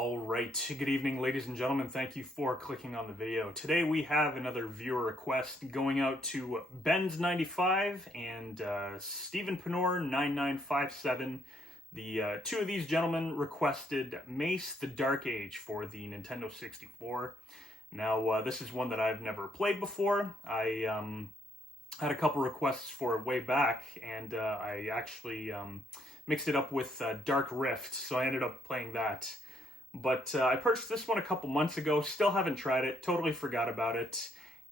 All right, good evening, ladies and gentlemen. Thank you for clicking on the video. Today we have another viewer request going out to Benz95 and Stephen Penor 9957. The two of these gentlemen requested Mace The Dark Age for the Nintendo 64. Now, this is one that I've never played before. I had a couple requests for it way back, and I actually mixed it up with Dark Rift, so I ended up playing that. But I purchased this one a couple months ago, still haven't tried it, totally forgot about it.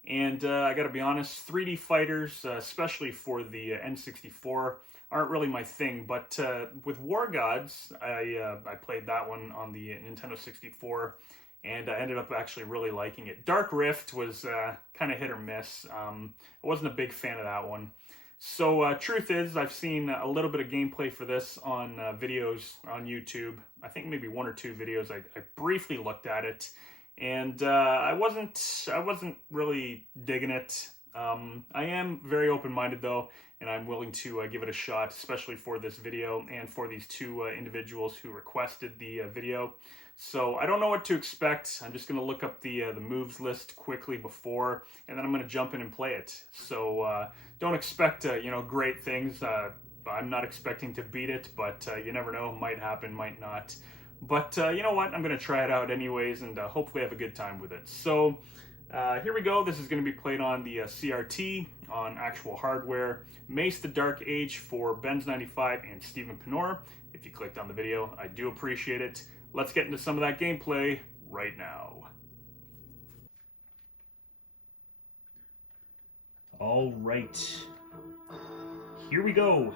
And I gotta be honest, 3D fighters, especially for the N64, aren't really my thing. But with War Gods, I played that one on the Nintendo 64, and I ended up actually really liking it. Dark Rift was kind of hit or miss. I wasn't a big fan of that one. So truth is, I've seen a little bit of gameplay for this on videos on YouTube. I think maybe one or two videos. I briefly looked at it, and I wasn't really digging it. I am very open-minded though, and I'm willing to give it a shot, especially for this video and for these two individuals who requested the video. So I don't know what to expect. I'm just going to look up the moves list quickly before, and then I'm going to jump in and play it. So don't expect great things. I'm not expecting to beat it, but you never know. Might happen, might not. But you know what? I'm going to try it out anyways, and hopefully have a good time with it. So here we go. This is going to be played on the CRT, on actual hardware. Mace The Dark Age for Benz95 and Stephen Penor. If you clicked on the video, I do appreciate it. Let's get into some of that gameplay right now. All right, here we go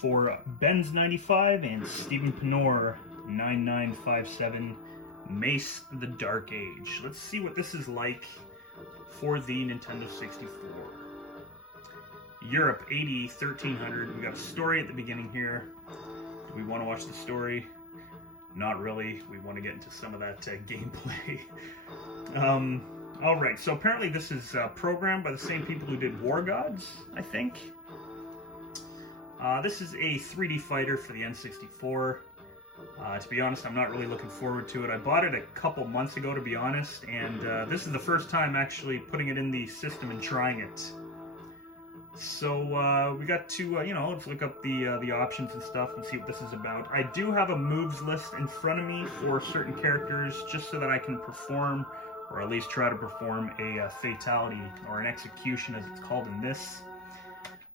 for Benz95 and Stephen Penor 9957, Mace The Dark Age. Let's see what this is like for the Nintendo 64. Europe, AD 1300. We got a story at the beginning here. Do we want to watch the story? Not really. We want to get into some of that gameplay. All right, so apparently this is programmed by the same people who did War Gods, I think. This is a 3D fighter for the N64. To be honest, I'm not really looking forward to it. I bought it a couple months ago, to be honest, and this is the first time actually putting it in the system and trying it. So we got to, let's look up the options and stuff and see what this is about. I do have a moves list in front of me for certain characters, just so that I can perform, or at least try to perform, a fatality, or an execution as it's called in this.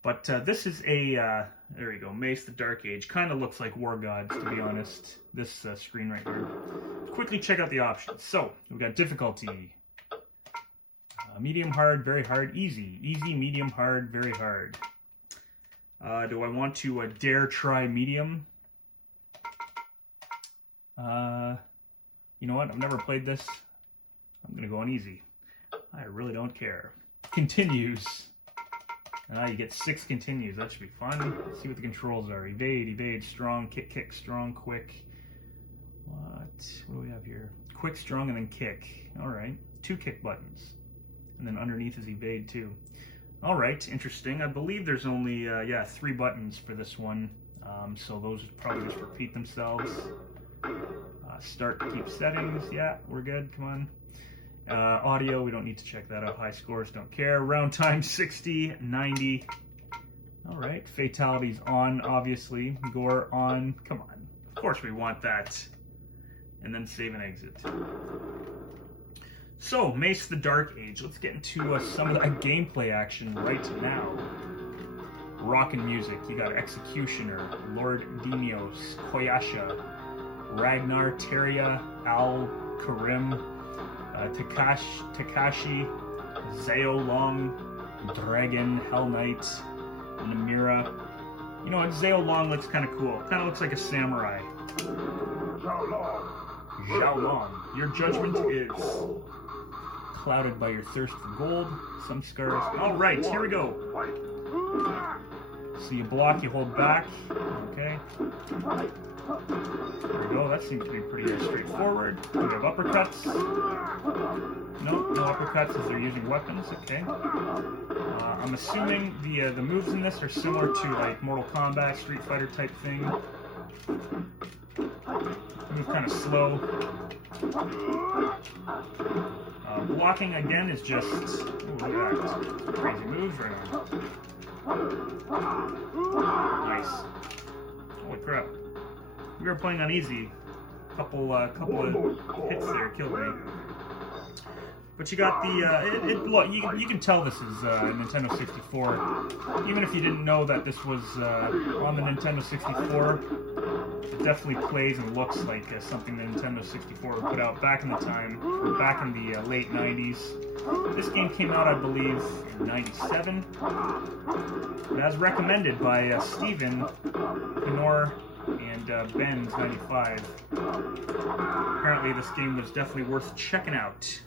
But this is a, there you go, Mace The Dark Age. Kind of looks like War Gods, to be honest, this screen right here. Quickly check out the options. So, we've got difficulty. Medium, hard, very hard, easy. Easy, medium, hard, very hard. Do I want to dare try medium? You know what? I've never played this. I'm going to go on easy. I really don't care. Continues. You get 6 continues. That should be fun. Let's see what the controls are. Evade, evade, strong, kick, kick, strong, quick. What do we have here? Quick, strong, and then kick. All right. 2 kick buttons. And then underneath is evade too. All right, interesting. I believe there's only 3 buttons for this one, so those probably just repeat themselves. Start, keep settings. Yeah, we're good. Come on. Audio, we don't need to check that out. High scores, don't care. Round time 60, 90. All right, fatalities on, obviously. Gore on. Come on. Of course we want that. And then save and exit. So, Mace The Dark Age. Let's get into some of the gameplay action right now. Rockin' music. You got Executioner, Lord Demios, Koyasha, Ragnar, Teria, Al Karim, Takashi, Zao Long, Dragon, Hell Knight, Namira. You know what? Zao Long looks kind of cool. Kind of looks like a samurai. Zhao Long. Your judgment is clouded by your thirst for gold, some scars. All right, here we go. So you block, you hold back. Okay. There we go. That seems to be pretty straightforward. Do we have uppercuts? No uppercuts as they're using weapons. Okay. I'm assuming the moves in this are similar to like Mortal Kombat, Street Fighter type thing. Move kind of slow. Blocking again is just, ooh, look at that. Crazy moves right on. Nice. Holy crap. We were playing on easy. Couple of hits there killed me. But you got the, look, you can tell this is a Nintendo 64. Even if you didn't know that this was on the Nintendo 64, it definitely plays and looks like something the Nintendo 64 would put out back in the time, or back in the late 90s. This game came out, I believe, in 97. But as recommended by Steven, Penor, and Ben's 95. Apparently this game was definitely worth checking out.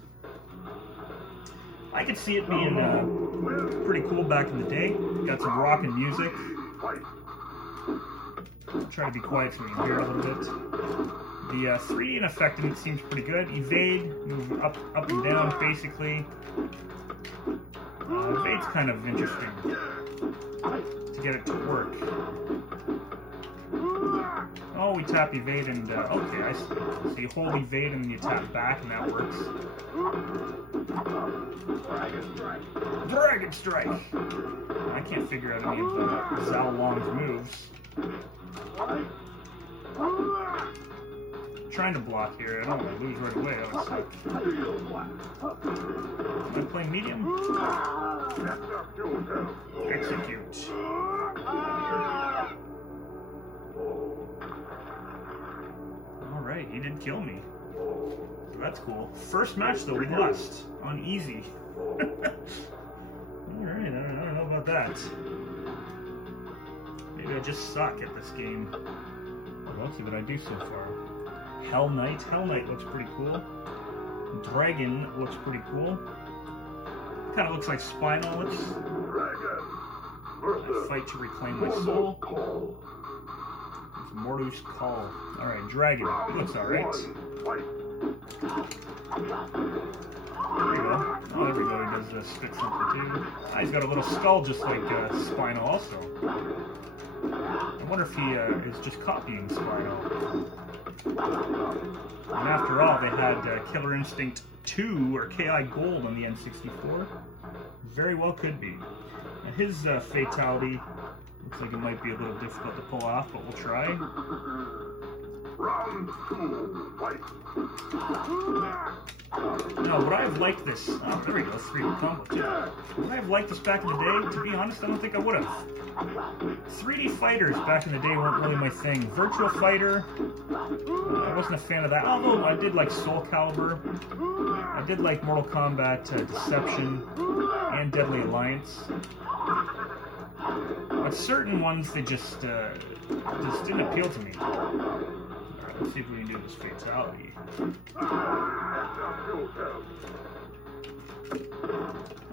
I could see it being pretty cool back in the day. Got some rockin' music. I'll try to be quiet so we can hear a little bit. The 3D and effect in it seems pretty good. Evade, move up and down basically. Evade's kind of interesting to get it to work. Oh, we tap evade and, okay, I see. So you hold evade and then you tap back and that works. Dragon Strike! I can't figure out any of Zhao Long's moves. Trying to block here, I don't want to lose right away, that would suck. Am I playing medium? Execute. Alright, he did kill me. So that's cool. First match though, we lost. On easy. Alright, I don't know about that. Maybe I just suck at this game. Well, let's see what I do so far. Hell Knight. Hell Knight looks pretty cool. Dragon looks pretty cool. Kind of looks like Spinal. Let's fight to reclaim my soul. It's Mordu's Call. Alright, Dragon. It looks alright. There we go. Oh, everybody does spit something too. Ah, he's got a little skull just like Spinal also. I wonder if he is just copying Spinal. And after all, they had Killer Instinct 2 or KI Gold on the N64. Very well could be. And his fatality looks like it might be a little difficult to pull off, but we'll try. Round 2, fight. No, would I have liked this? Oh, there we go, 3 combo too. Would I have liked this back in the day? To be honest, I don't think I would have. 3D fighters back in the day weren't really my thing. Virtual Fighter, I wasn't a fan of that. Although I did like Soul Calibur. I did like Mortal Kombat Deception and Deadly Alliance. But certain ones, they just didn't appeal to me. Alright, let's see if we can do this fatality.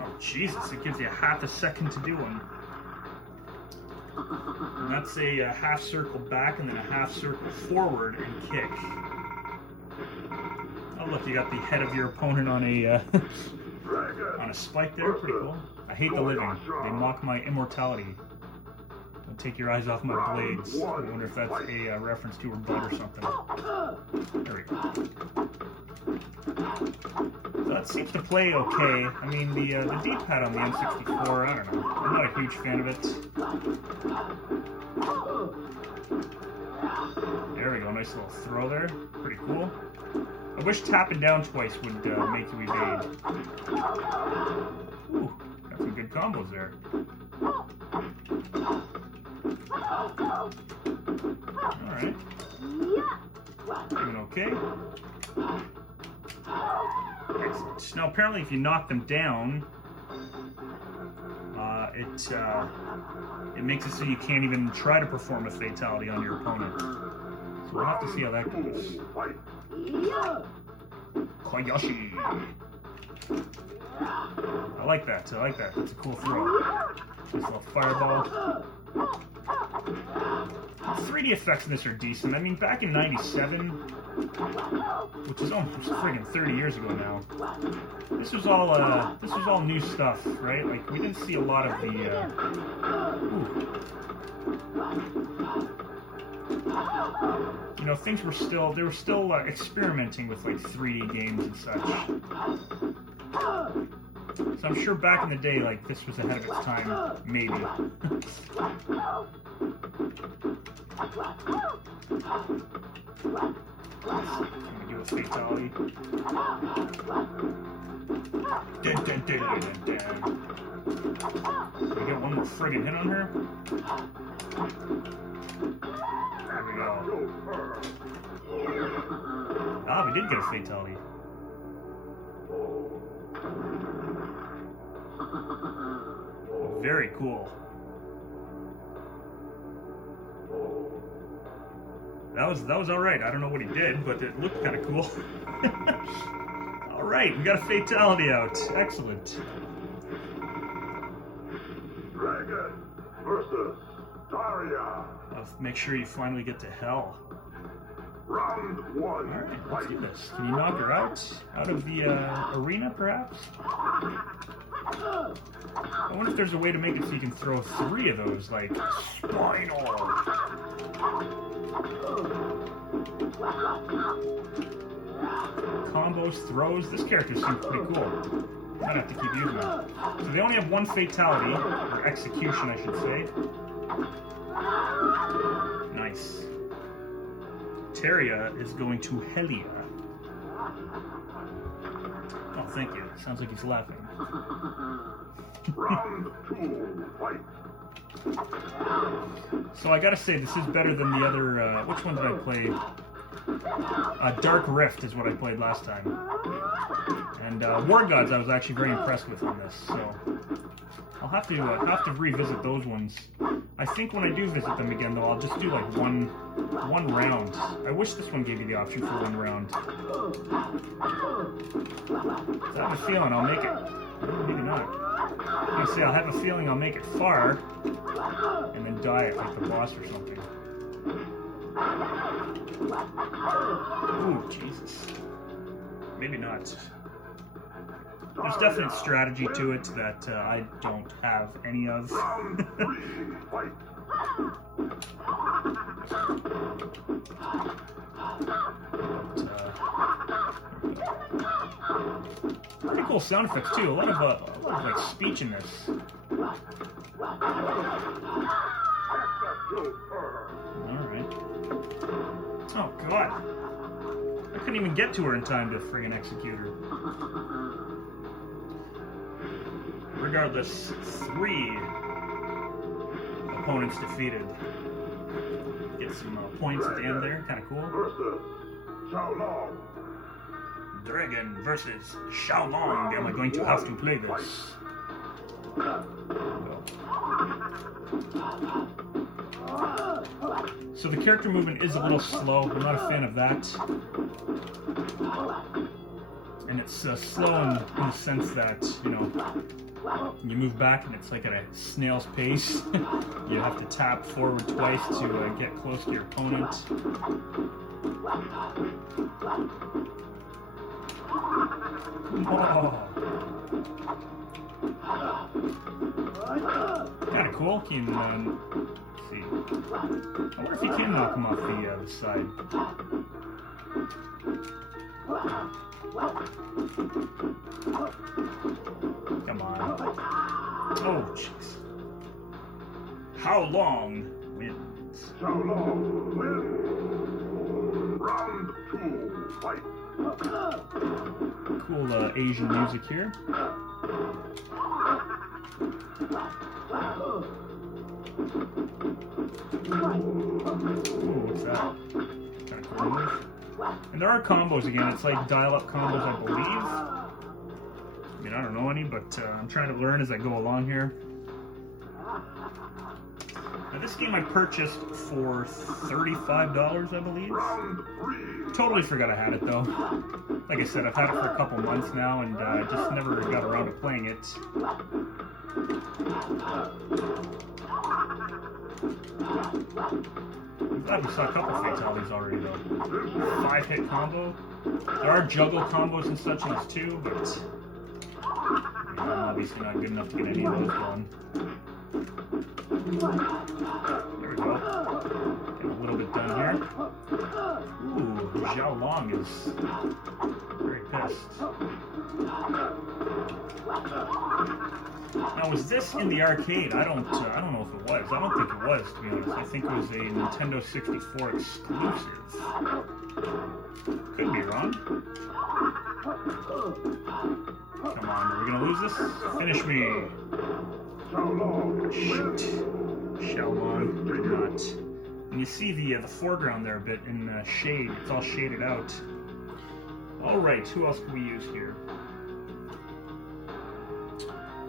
Oh, Jesus, it gives you half a second to do one. And that's a half circle back and then a half circle forward and kick. Oh, look, you got the head of your opponent on a on a spike there. Pretty cool. I hate the living. They mock my immortality. Don't take your eyes off my blades. I wonder if that's a reference to her butt or something. There we go. So that seems to play okay. I mean, the D-pad on the N64, I don't know. I'm not a huge fan of it. There we go, nice little throw there. Pretty cool. I wish tapping down twice would make you evade. Ooh, got some good combos there. Alright. Doing okay. Excellent. Now apparently if you knock them down, it makes it so you can't even try to perform a fatality on your opponent. So we'll have to see how that goes. Koyashi. I like that. I like that. That's a cool throw. Just a little fireball. 3D effects in this are decent. I mean, back in '97, which is almost friggin' 30 years ago now, this was all new stuff, right? Like, we didn't see a lot of the. You know, things were still, they were still experimenting with like 3D games and such. So I'm sure back in the day, like, this was ahead of its time, maybe. Can we do a fatality? Dun, dun, dun, dun, dun. Can we get one more friggin' hit on her? There we go. Ah, we did get a fatality. Very cool. That was all right. I don't know what he did, but it looked kind of cool. All right, we got a fatality out. Excellent. Dragon versus Daria. Make sure you finally get to hell. Round one. All right, let's do this. Can you knock her out of the arena, perhaps? I wonder if there's a way to make it so you can throw 3 of those, like spinal. Combos, throws. This character seems pretty cool. Might have to keep using them. So they only have 1 fatality, or execution, I should say. Nice. Teria is going to Helia. Oh, thank you. Sounds like he's laughing. Round 2, fight. So I gotta say, this is better than the other, which one did I play? Dark Rift is what I played last time. And War Gods I was actually very impressed with on this, so I'll have to revisit those ones. I think when I do visit them again, though, I'll just do like one round. I wish this one gave you the option for 1 round. So I have a feeling I'll make it. Maybe not. I say I'll have a feeling I'll make it far, and then die at like the boss or something. Ooh, Jesus. Maybe not. There's definite strategy to it that I don't have any of. Pretty cool sound effects too. A lot of like speech in this. Alright. Oh god. I couldn't even get to her in time to friggin' execute her. Regardless, 3 opponents defeated. Get some points at the end there, kind of cool. Dragon versus Xiaolong. Am I going to have to play this? So the character movement is a little slow. I'm not a fan of that. And it's slow in the sense that, you know, you move back and it's like at a snail's pace. You have to tap forward twice to get close to your opponent. Oh. Kind of cool. Can let's see. I wonder if you can knock him off the side. Come on. Oh, jeez. How long wins? How long wins? Round 2, fight. Cool Asian music here. Ooh, what's that? Kind of cool move. And there are combos again. It's like dial-up combos, I believe. I mean, I don't know any, but I'm trying to learn as I go along here. Now, this game I purchased for $35, I believe. Totally forgot I had it, though. Like I said, I've had it for a couple months now, and I just never got around to playing it. I'm glad we saw a couple fatalities already, though. 5-hit combo. There are juggle combos and such in this too, but I'm obviously not good enough to get any of those going. There we go. Getting a little bit done here. Ooh, Zhao Long is very pissed. Now, was this in the arcade? I don't know if it was. I don't think it was, to be honest. I think it was a Nintendo 64 exclusive. Could be wrong. Come on, are we gonna lose this? Finish me. Shoot. Xiaolong did not. And you see the foreground there a bit in shade. It's all shaded out. Alright, who else can we use here?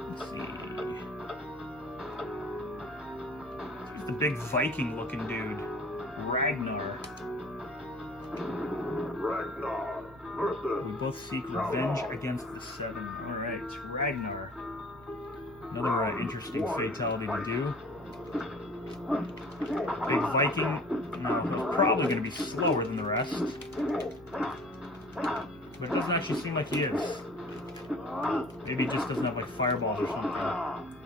Let's see. Here's the big Viking looking dude. Ragnar. Ragnar versus We both seek revenge against the Seven. Alright, Ragnar. Another interesting fatality to do. Big Viking. Now, he's probably going to be slower than the rest. But it doesn't actually seem like he is. Maybe he just doesn't have like fireballs or something.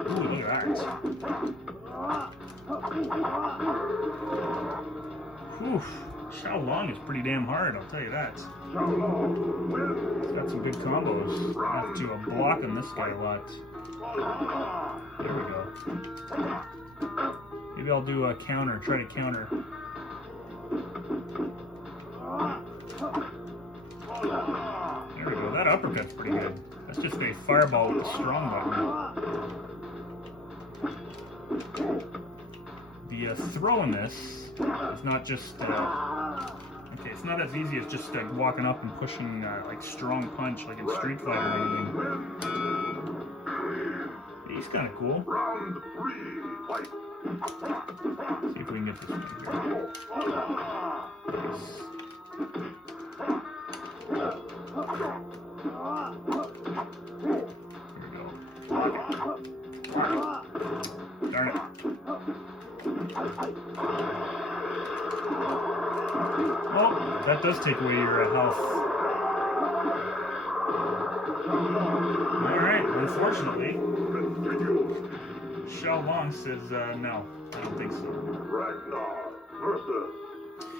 Ooh, look at that. Whew. Xiaolong is pretty damn hard, I'll tell you that. He's got some good combos. I have to block on this guy a lot. There we go. Maybe I'll do a counter, try to counter. There we go, that uppercut's pretty good. That's just a fireball with a strong button. The throw in this is not just, okay, it's not as easy as just walking up and pushing like strong punch like in Street Fighter or anything. He's kind of cool. Round 3, fight. See if we can get this one here. Nice. Here we go. Darn it. Well, that does take away your health. Alright, unfortunately, Xiaolong says no. I don't think so. Ragnar versus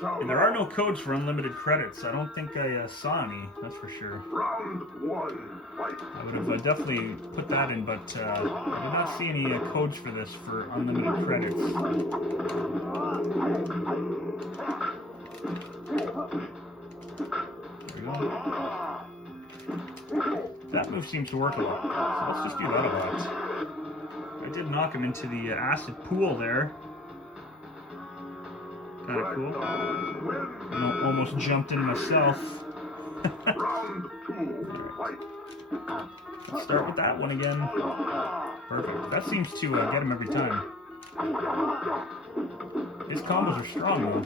And there are no codes for unlimited credits. I don't think I saw any, that's for sure. Round 1, fight. I would have definitely put that in, but I did not see any codes for this for unlimited credits. There we go. That move seems to work a lot, so let's just do that a lot. I did knock him into the acid pool there. Kind of cool. And almost jumped in myself. Round 2, fight. Let's start with that one again. Perfect. That seems to get him every time. His combos are strong though.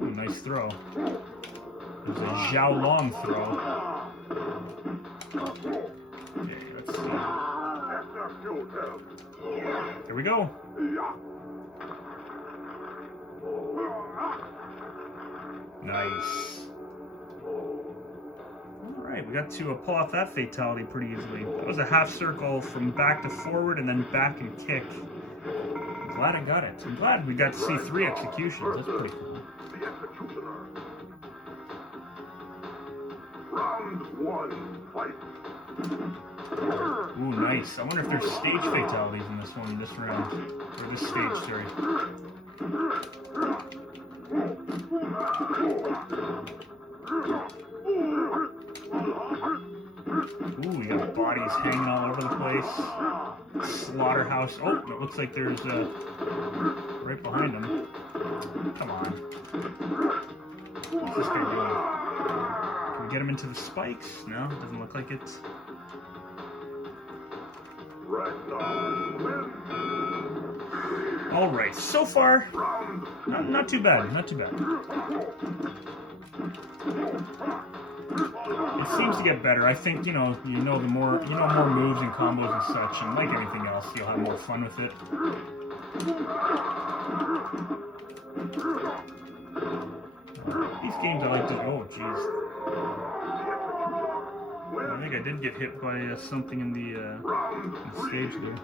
Ooh, nice throw. There's a Xiaolong throw. Okay, let's see. Here we go. Nice. Alright, we got to pull off that fatality pretty easily. That was a half circle from back to forward and then back and kick. I'm glad I got it. I'm glad we got to see 3 executions. That's pretty cool. The executioner. Round 1, fight. Ooh, nice. I wonder if there's stage fatalities in this one, this round. Or this stage, sorry. Ooh, we got bodies hanging all over the place. Slaughterhouse. Oh, it looks like there's right behind him. Come on. What's this guy doing? Can we get him into the spikes? No, doesn't look like it. All right, so far, not too bad, not too bad. It seems to get better. I think you know more moves and combos and such, and like anything else, you'll have more fun with it. These games I like to. Oh, jeez. I think I did get hit by something in the stage there.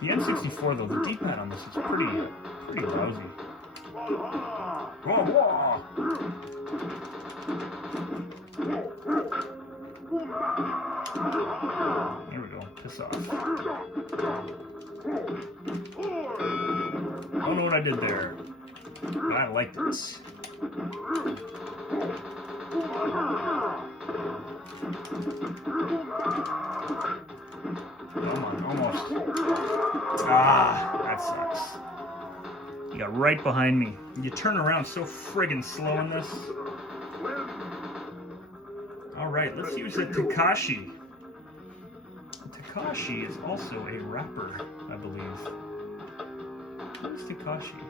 The N64 though, the D-pad on this is pretty lousy. There we go. Piss off. I don't know what I did there, but I liked it. Come on, almost. Ah, that sucks. You got right behind me. You turn around so friggin' slow in this. Alright, let's use a Takashi. Takashi is also a rapper, I believe. What's Takashi?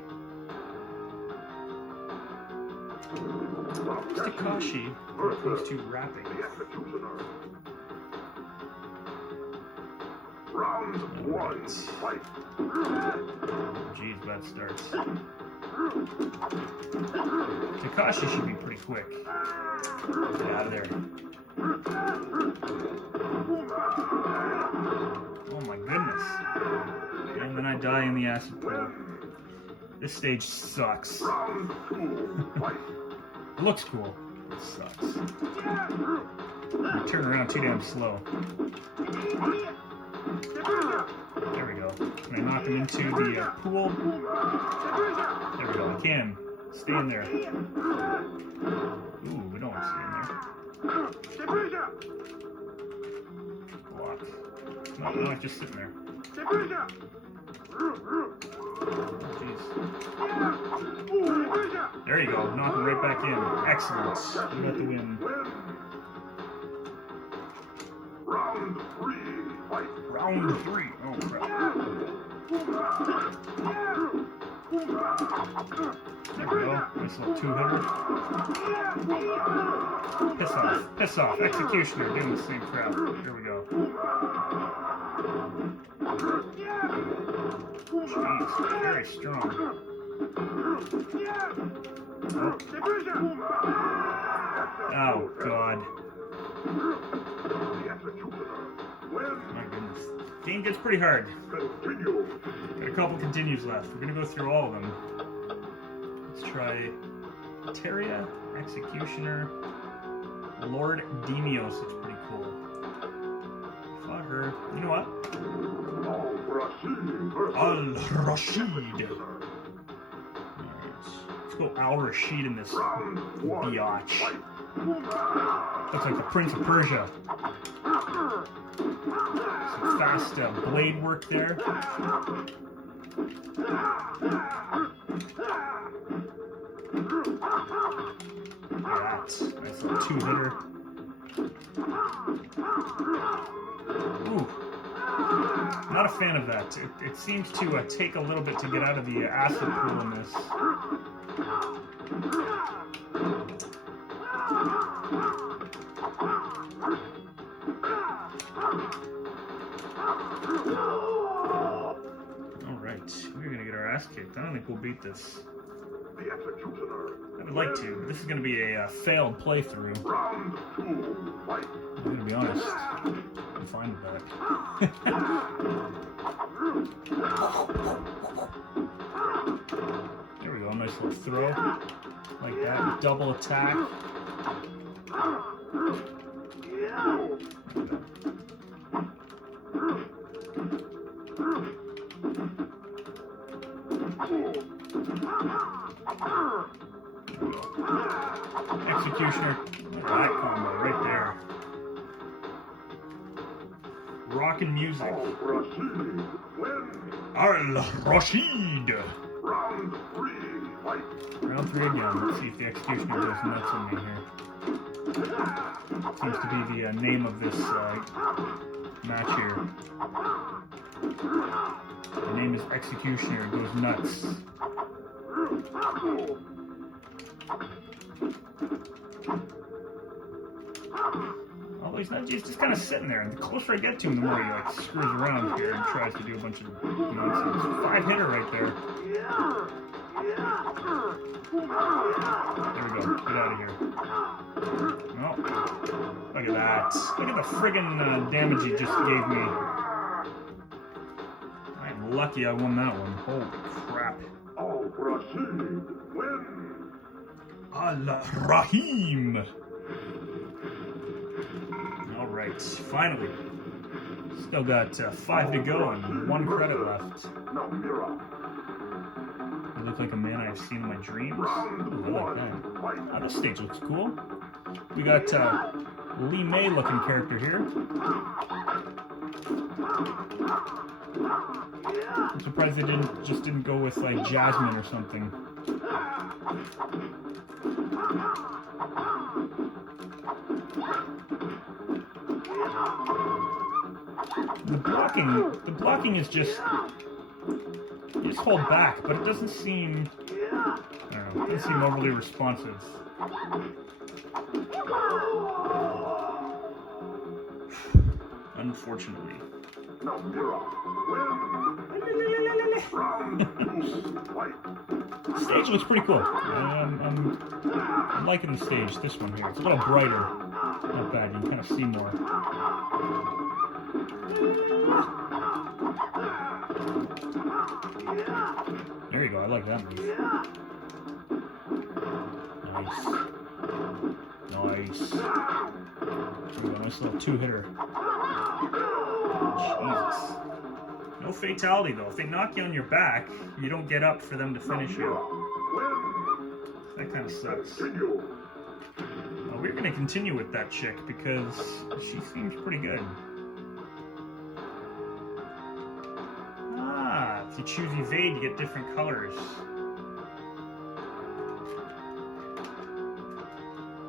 What's Takashi when it comes to rapping? Round one, fight. Jeez, bad starts. Takashi should be pretty quick. Get out of there. Oh my goodness. And then I die in the acid pool. This stage sucks. It looks cool. It sucks. You turn around too damn slow. There we go. Can I knock him into the pool? There we go. I can. Stay in there. Ooh, we don't want to stay in there. Block. No, just sitting there. Oh, jeez. There you go. Knock him right back in. Excellent. You got the win. Round three, fight. Round three. Oh, crap. There we go. Nice little two-hitter. Piss off. Piss off. Executioner doing the same crap. Here we go. Jeez, very strong. Oh, God. My goodness. Game gets pretty hard. Got a couple continues left. We're going to go through all of them. Let's try Teria, Executioner, Lord Demios. It's pretty cool. Fought her. You know what? Al-Rashid. Let's go Al-Rashid in this biatch. Looks like the Prince of Persia. Some fast blade work there. Nice little two-hitter. Ooh. Not a fan of that. It seems to take a little bit to get out of the acid pool in this. Alright, we're gonna get our ass kicked. I don't think we'll beat this. I would like to, but this is gonna be a failed playthrough. I'm gonna be honest. I'm fine with that. There we go, nice little throw. Like that, double attack. Executioner. That combo right there. Rockin' music. Al-Rashid. Round three again. Let's see if the Executioner goes nuts on me here. Seems to be the name of this match here. The name is Executioner. It goes nuts. Although he's just kind of sitting there, and the closer I get to him, the more he like screws around here and tries to do a bunch of nonsense. 5-hitter right there. There we go. Get out of here. Oh, look at that. Look at the friggin' damage he just gave me. I'm lucky I won that one. Holy crap. Al-Rashid win. Al-Rahim. Alright, finally. Still got 5 to go and 1 credit left. Namira. You look like a man I've seen in my dreams. Ooh, I like that. Oh, this stage looks cool. We got Lee May looking character here. I'm surprised they didn't go with like Jasmine or something. The blocking is just, you just hold back, but it doesn't seem, I don't know, it doesn't seem overly responsive. Unfortunately. Namira win. Round 2, fight. The stage looks pretty cool. I'm liking the stage, this one here. It's a little brighter. Not bad, you can kind of see more. There you go, I like that move. Nice. Nice. There we go, nice little 2-hitter. Jesus. No fatality though. If they knock you on your back, you don't get up for them to finish you. That kind of sucks. Well, we're going to continue with that chick because she seems pretty good. Ah, if you choose evade, you get different colors.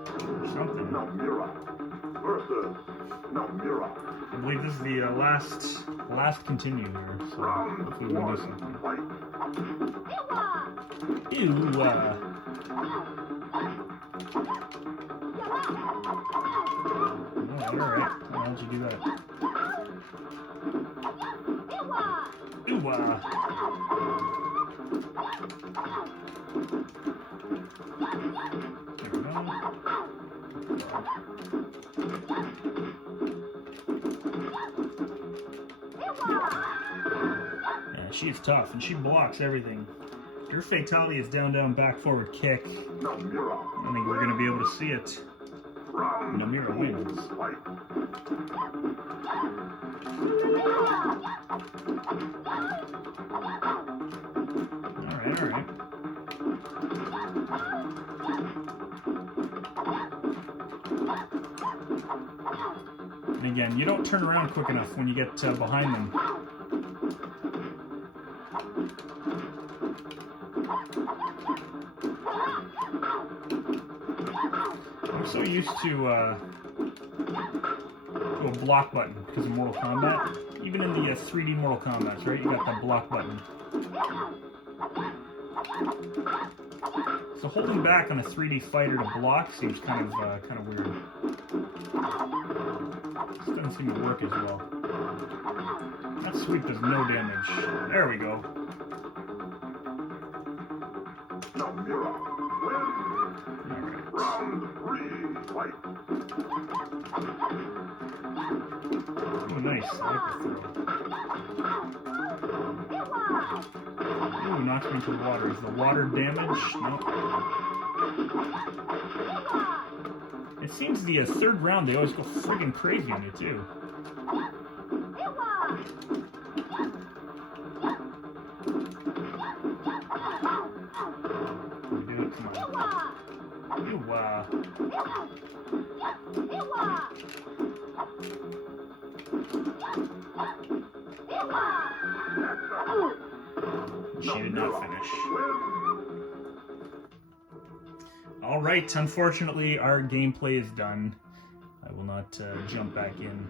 Or something. I believe this is the last continue here, so hopefully we'll do something. Ew, Alright, how did you do that? Ew, There we go. Yeah, she's tough, and she blocks everything. Her fatality is down, down, back, forward, kick. I don't think we're going to be able to see it. Namira wins. Alright, alright. And again, you don't turn around quick enough when you get behind them. I'm so used to a block button because of Mortal Kombat. Even in the 3D Mortal Kombat, right? You got that block button. So holding back on a 3D fighter to block seems kind of weird. This doesn't seem to work as well. That sweep does no damage. There we go. Round 3, fight. Oh, nice. I like the throw. Ooh, knocks me into the water. Is the water damage? Nope. It seems the third round they always go friggin' crazy on you, too. She did not finish. Alright, unfortunately our gameplay is done. I will not jump back in.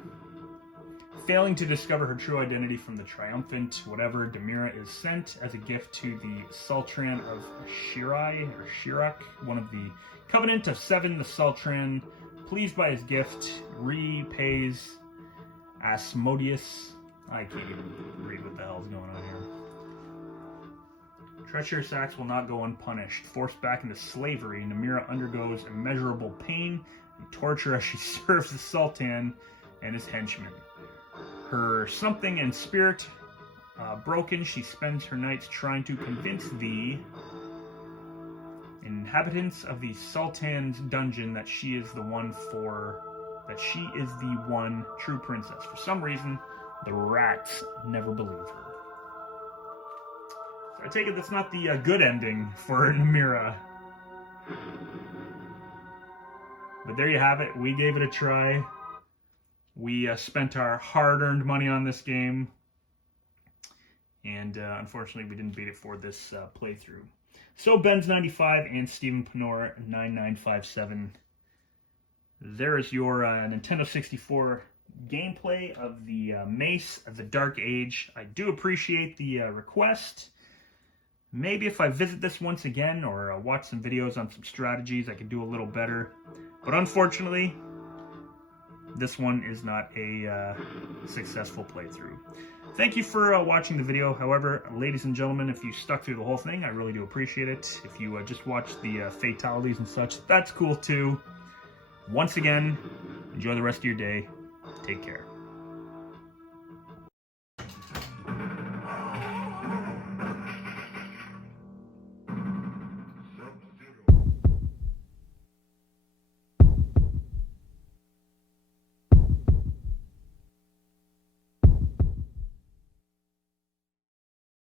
Failing to discover her true identity from the triumphant whatever, Demira is sent as a gift to the Sultran of Shirak, one of the Covenant of Seven. The Sultran, pleased by his gift, repays Asmodeus. I can't even read what the hell's going on here. Treacherous acts will not go unpunished. Forced back into slavery, Namira undergoes immeasurable pain and torture as she serves the Sultan and his henchmen. Her something and spirit broken, she spends her nights trying to convince the inhabitants of the Sultan's dungeon that she is the one true princess. For some reason, the rats never believe her. So I take it that's not the good ending for Namira. But there you have it. We gave it a try. We spent our hard-earned money on this game. And unfortunately, we didn't beat it for this playthrough. So, Benz95 and Stephen Penor 9957. There is your Nintendo 64 gameplay of the Mace The Dark Age. I do appreciate the request. Maybe if I visit this once again or watch some videos on some strategies, I can do a little better. But unfortunately, this one is not a successful playthrough. Thank you for watching the video. However, ladies and gentlemen, if you stuck through the whole thing, I really do appreciate it. If you just watched the fatalities and such, that's cool too. Once again, enjoy the rest of your day. Take care.